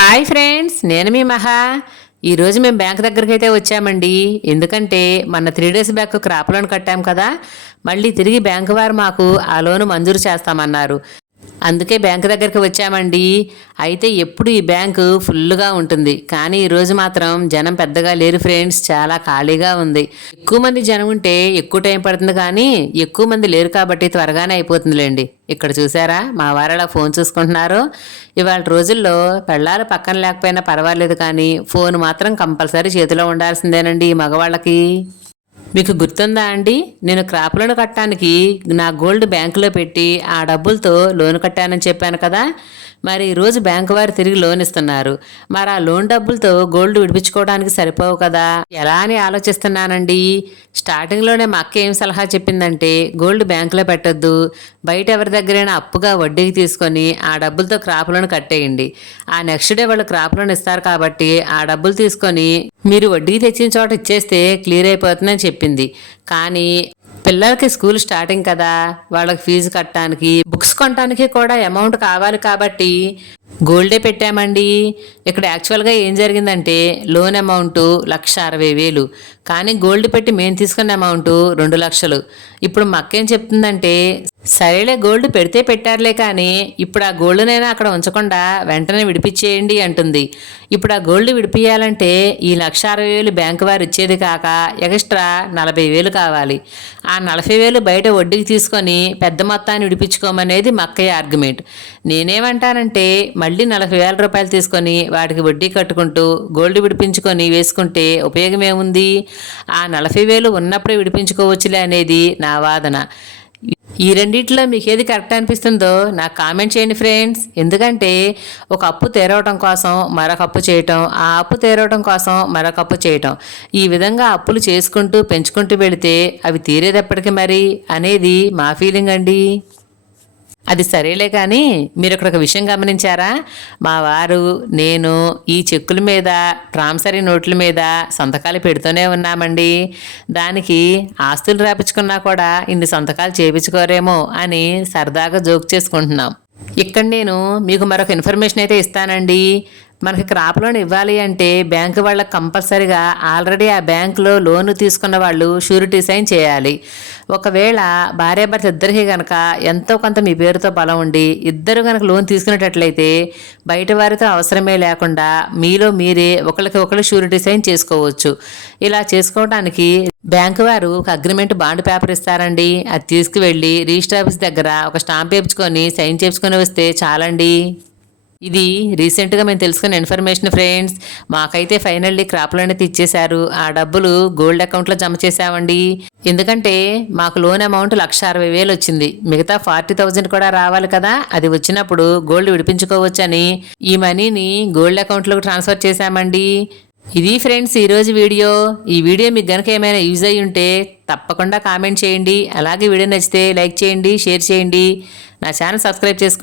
Hi friends నేను మీ మహా. ఈరోజు మేము బ్యాంక్ దగ్గరికి అయితే వచ్చామండి. ఎందుకంటే మన three days back crop loan కట్టాం కదా మళ్ళీ తిరిగి బ్యాంకు వారు మాకు ఆ లోను మంజూరు చేస్తామన్నారు. అందుకే బ్యాంకు దగ్గరికి వచ్చామండి. అయితే ఎప్పుడు ఈ బ్యాంకు ఫుల్గా ఉంటుంది. కానీ ఈరోజు మాత్రం జనం పెద్దగా లేరు ఫ్రెండ్స్. చాలా ఖాళీగా ఉంది. ఎక్కువ మంది జనం ఉంటే ఎక్కువ టైం పడుతుంది కానీ ఎక్కువ మంది లేరు కాబట్టి త్వరగానే అయిపోతుందిలేండి. ఇక్కడ చూసారా? మా వారు అలా ఫోన్ చూసుకుంటున్నారు. ఇవాళ రోజుల్లో పెళ్ళాలు పక్కన లేకపోయినా పర్వాలేదు కానీ ఫోన్ మాత్రం కంపల్సరీ చేతిలో ఉండాల్సిందేనండి ఈ మగవాళ్ళకి. మీకు గుర్తుందా అండి? నేను క్రాప్ లోన్ కట్టడానికి నా గోల్డ్ బ్యాంకులో పెట్టి ఆ డబ్బులతో లోన్ కట్టానని చెప్పాను కదా? మరి ఈరోజు బ్యాంకు వారు తిరిగి లోన్ ఇస్తున్నారు. మరి ఆ లోన్ డబ్బులతో గోల్డ్ విడిపించుకోవడానికి సరిపోవు కదా? ఎలా అని ఆలోచిస్తున్నానండి. స్టార్టింగ్లోనే మా అక్క ఏం సలహా చెప్పిందంటే గోల్డ్ బ్యాంకులో పెట్టొద్దు. బయట ఎవరి దగ్గరైనా అప్పుగా వడ్డీకి తీసుకొని ఆ డబ్బులతో క్రాప్ లోన్ కట్టేయండి. ఆ నెక్స్ట్ డే వాళ్ళు క్రాప్ లోన్ ఇస్తారు కాబట్టి ఆ డబ్బులు తీసుకొని మీరు వడ్డీకి తెచ్చిన చోట ఇచ్చేస్తే క్లియర్ అయిపోతుందని చెప్పింది. కానీ పిల్లలకి స్కూల్ స్టార్టింగ్ కదా వాళ్ళకి ఫీజు కట్టడానికి బుక్స్ కొనడానికి కూడా అమౌంట్ కావాలి కాబట్టి గోల్డే పెట్టామండి. ఇక్కడ యాక్చువల్గా ఏం జరిగిందంటే లోన్ అమౌంట్ లక్ష అరవై వేలు. కానీ గోల్డ్ పెట్టి మేము తీసుకున్న అమౌంట్ రెండు లక్షలు. ఇప్పుడు మక్కేం చెప్తుందంటే సరేలే గోల్డ్ పెడితే పెట్టారులే కానీ ఇప్పుడు ఆ గోల్డ్నైనా అక్కడ ఉంచకుండా వెంటనే విడిపించేయండి అంటుంది. ఇప్పుడు ఆ గోల్డ్ విడిపించాలంటే ఈ లక్ష అరవై వేలు బ్యాంకు వారు ఇచ్చేది కాక ఎక్స్ట్రా నలభై వేలు కావాలి. ఆ నలభై వేలు బయట వడ్డీకి తీసుకొని పెద్ద మొత్తాన్ని విడిపించుకోమనేది మక్కయ్య ఆర్గ్యుమెంట్. నేనేమంటానంటే మళ్ళీ నలభై వేల రూపాయలు తీసుకొని వాటికి వడ్డీ కట్టుకుంటూ గోల్డ్ విడిపించుకొని వేసుకుంటే ఉపయోగం ఏముంది? ఆ నలభై వేలు ఉన్నప్పుడే విడిపించుకోవచ్చులే అనేది నా వాదన. ఈ రెండిట్లో మీకు ఏది కరెక్ట్ అనిపిస్తుందో నాకు కామెంట్ చేయండి ఫ్రెండ్స్ ఎందుకంటే ఒక అప్పు తీరవటం కోసం మరొక అప్పు చేయటం ఆ అప్పు తీరవటం కోసం మరొక అప్పు చేయటం. ఈ విధంగా అప్పులు చేసుకుంటూ పెంచుకుంటూ వెళితే అవి తీరేదెప్పటికి మరి? అనేది మా ఫీలింగ్ అండి. అది సరేలే కానీ మీరు ఇక్కడ ఒక విషయం గమనించారా? మా వారు నేను ఈ చెక్కుల మీద ప్రామిసరీ నోట్ల మీద సంతకాలు పెడుతూనే ఉన్నామండి. దానికి ఆస్తులు రాపించుకున్నా కూడా ఇన్ని సంతకాలు చేపించుకోరేమో అని సరదాగా జోక్ చేసుకుంటున్నాం. ఇక్కడ నేను మీకు మరొక ఇన్ఫర్మేషన్ అయితే ఇస్తానండి. మనకి క్రాప్ లోన్ ఇవ్వాలి అంటే బ్యాంకు వాళ్ళకి కంపల్సరిగా ఆల్రెడీ ఆ బ్యాంకులో లోన్ తీసుకున్న వాళ్ళు షూరిటీ సైన్ చేయాలి. ఒకవేళ భార్యాభర్త ఇద్దరికి కనుక ఎంతో కొంత మీ పేరుతో బలం ఉండి ఇద్దరు కనుక లోన్ తీసుకునేటట్లయితే బయట వారితో అవసరమే లేకుండా మీలో మీరే ఒకరికి ఒకరు షూరిటీ సైన్ చేసుకోవచ్చు. ఇలా చేసుకోవడానికి బ్యాంకు వారు ఒక అగ్రిమెంట్ బాండ్ పేపర్ ఇస్తారండి. అది తీసుకువెళ్ళి రిజిస్టర్ ఆఫీస్ దగ్గర ఒక స్టాంప్ వేయించుకొని సైన్ చేయించుకొని వస్తే చాలండి. ఇది రీసెంట్గా మేము తెలుసుకున్న ఇన్ఫర్మేషన్ ఫ్రెండ్స్. మాకైతే ఫైనల్లీ క్రాప్ లోన్ అయితే ఇచ్చేశారు ఆ డబ్బులు గోల్డ్ అకౌంట్లో జమ చేసామండి ఎందుకంటే మాకు లోన్ అమౌంట్ లక్ష అరవై వేలు వచ్చింది. మిగతా ఫార్టీ థౌజండ్ కూడా రావాలి కదా. అది వచ్చినప్పుడు గోల్డ్ విడిపించుకోవచ్చని ఈ మనీని గోల్డ్ అకౌంట్లోకి ట్రాన్స్ఫర్ చేశామండి. ఇది ఫ్రెండ్స్ ఈరోజు వీడియో. ఈ వీడియో మీకు గనక ఏమైనా యూజ్ అయ్యి ఉంటే తప్పకుండా కామెంట్ చేయండి. అలాగే వీడియో నచ్చితే లైక్ చేయండి షేర్ చేయండి. నా ఛానల్ సబ్స్క్రైబ్ చేసుకోండి